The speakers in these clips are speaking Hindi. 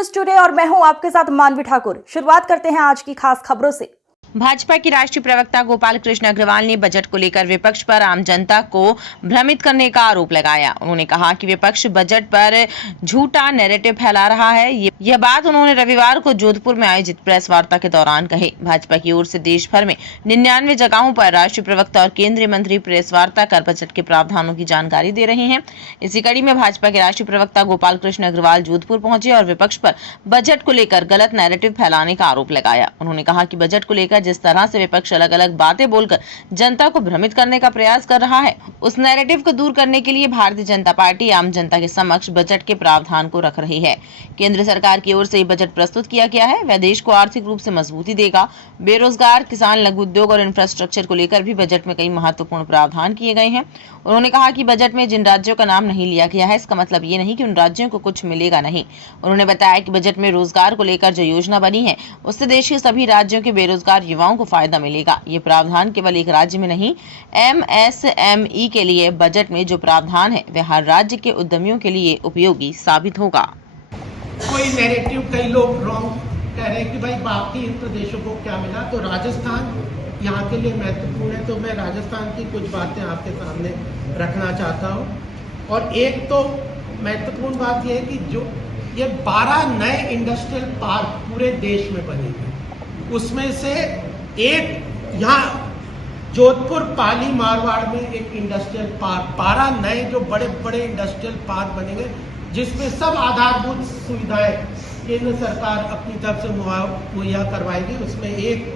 न्यूज टुडे और मैं हूं आपके साथ मानवी ठाकुर। शुरुआत करते हैं आज की खास खबरों से। भाजपा के राष्ट्रीय प्रवक्ता गोपाल कृष्ण अग्रवाल ने बजट को लेकर विपक्ष पर आम जनता को भ्रमित करने का आरोप लगाया। उन्होंने कहा कि विपक्ष बजट पर झूठा नैरेटिव फैला रहा है। यह बात उन्होंने रविवार को जोधपुर में आयोजित प्रेस वार्ता के दौरान कही। भाजपा की ओर से देश भर में 99 जगहों पर राष्ट्रीय प्रवक्ता और केंद्रीय मंत्री प्रेस वार्ता कर बजट के प्रावधानों की जानकारी दे रहे हैं। इसी कड़ी में भाजपा के राष्ट्रीय प्रवक्ता गोपाल कृष्ण अग्रवाल जोधपुर पहुंचे और विपक्ष पर बजट को लेकर गलत नैरेटिव फैलाने का आरोप लगाया। उन्होंने कहा कि बजट को लेकर जिस तरह से विपक्ष अलग अलग बातें बोलकर जनता को भ्रमित करने का प्रयास कर रहा है, उस नैरेटिव को दूर करने के लिए भारतीय जनता पार्टी आम जनता के समक्ष बजट के प्रावधान को रख रही है। केंद्र सरकार की ओर से बजट प्रस्तुत किया गया है। वह देश को आर्थिक रूप से मजबूती देगा। बेरोजगार, किसान, लघु उद्योग और इंफ्रास्ट्रक्चर को लेकर भी बजट में कई महत्वपूर्ण प्रावधान किए गए हैं। उन्होंने कहा कि बजट में जिन राज्यों का नाम नहीं लिया गया है, इसका मतलब ये नहीं कि उन राज्यों को कुछ मिलेगा नहीं। उन्होंने बताया कि बजट में रोजगार को लेकर जो योजना बनी है, उससे देश के सभी राज्यों के बेरोजगार युवाओं को फायदा मिलेगा। ये प्रावधान केवल एक राज्य में नहीं, MSME के लिए बजट में जो प्रावधान है वह हर राज्य के उद्यमियों के लिए उपयोगी साबित होगा। कोई नैरेटिव कई लोग रॉन्ग कह रहे हैं कि भाई बाकी प्रदेशों को क्या मिला, तो राजस्थान यहाँ के लिए महत्वपूर्ण है। तो मैं राजस्थान की कुछ बातें आपके सामने रखना चाहता हूँ। और एक तो महत्वपूर्ण बात यह है कि जो ये 12 नए इंडस्ट्रियल पार्क पूरे देश में बनेंगे, उसमें से एक यहाँ जोधपुर पाली मारवाड़ में एक इंडस्ट्रियल पार्क, 12 नए जो बड़े बड़े इंडस्ट्रियल पार्क बनेंगे, जिसमें सब आधारभूत सुविधाएं केंद्र सरकार अपनी तरफ से मुहैया करवाएगी। उसमें एक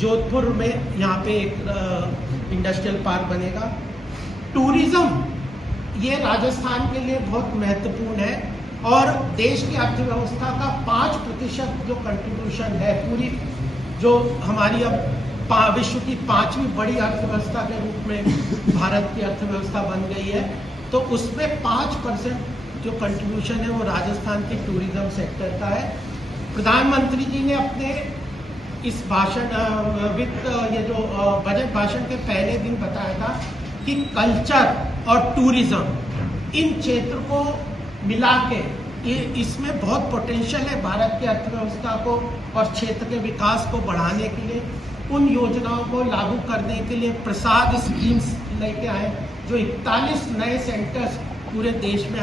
जोधपुर में यहाँ पे एक इंडस्ट्रियल पार्क बनेगा। टूरिज्म ये राजस्थान के लिए बहुत महत्वपूर्ण है और देश की अर्थव्यवस्था का 5% जो कंट्रीब्यूशन है, पूरी जो हमारी अब विश्व की 5वीं बड़ी अर्थव्यवस्था के रूप में भारत की अर्थव्यवस्था बन गई है, तो उसमें 5% जो कंट्रीब्यूशन है वो राजस्थान के टूरिज्म सेक्टर का है। प्रधानमंत्री जी ने अपने इस भाषण ये जो बजट भाषण के पहले दिन बताया था कि कल्चर और टूरिज्म इन क्षेत्र को मिला के इसमें बहुत पोटेंशियल है भारत की अर्थव्यवस्था को और क्षेत्र के विकास को बढ़ाने के लिए। उन योजनाओं को लागू करने के लिए प्रसाद स्कीम्स लेके आए, जो 41 नए सेंटर्स पूरे देश में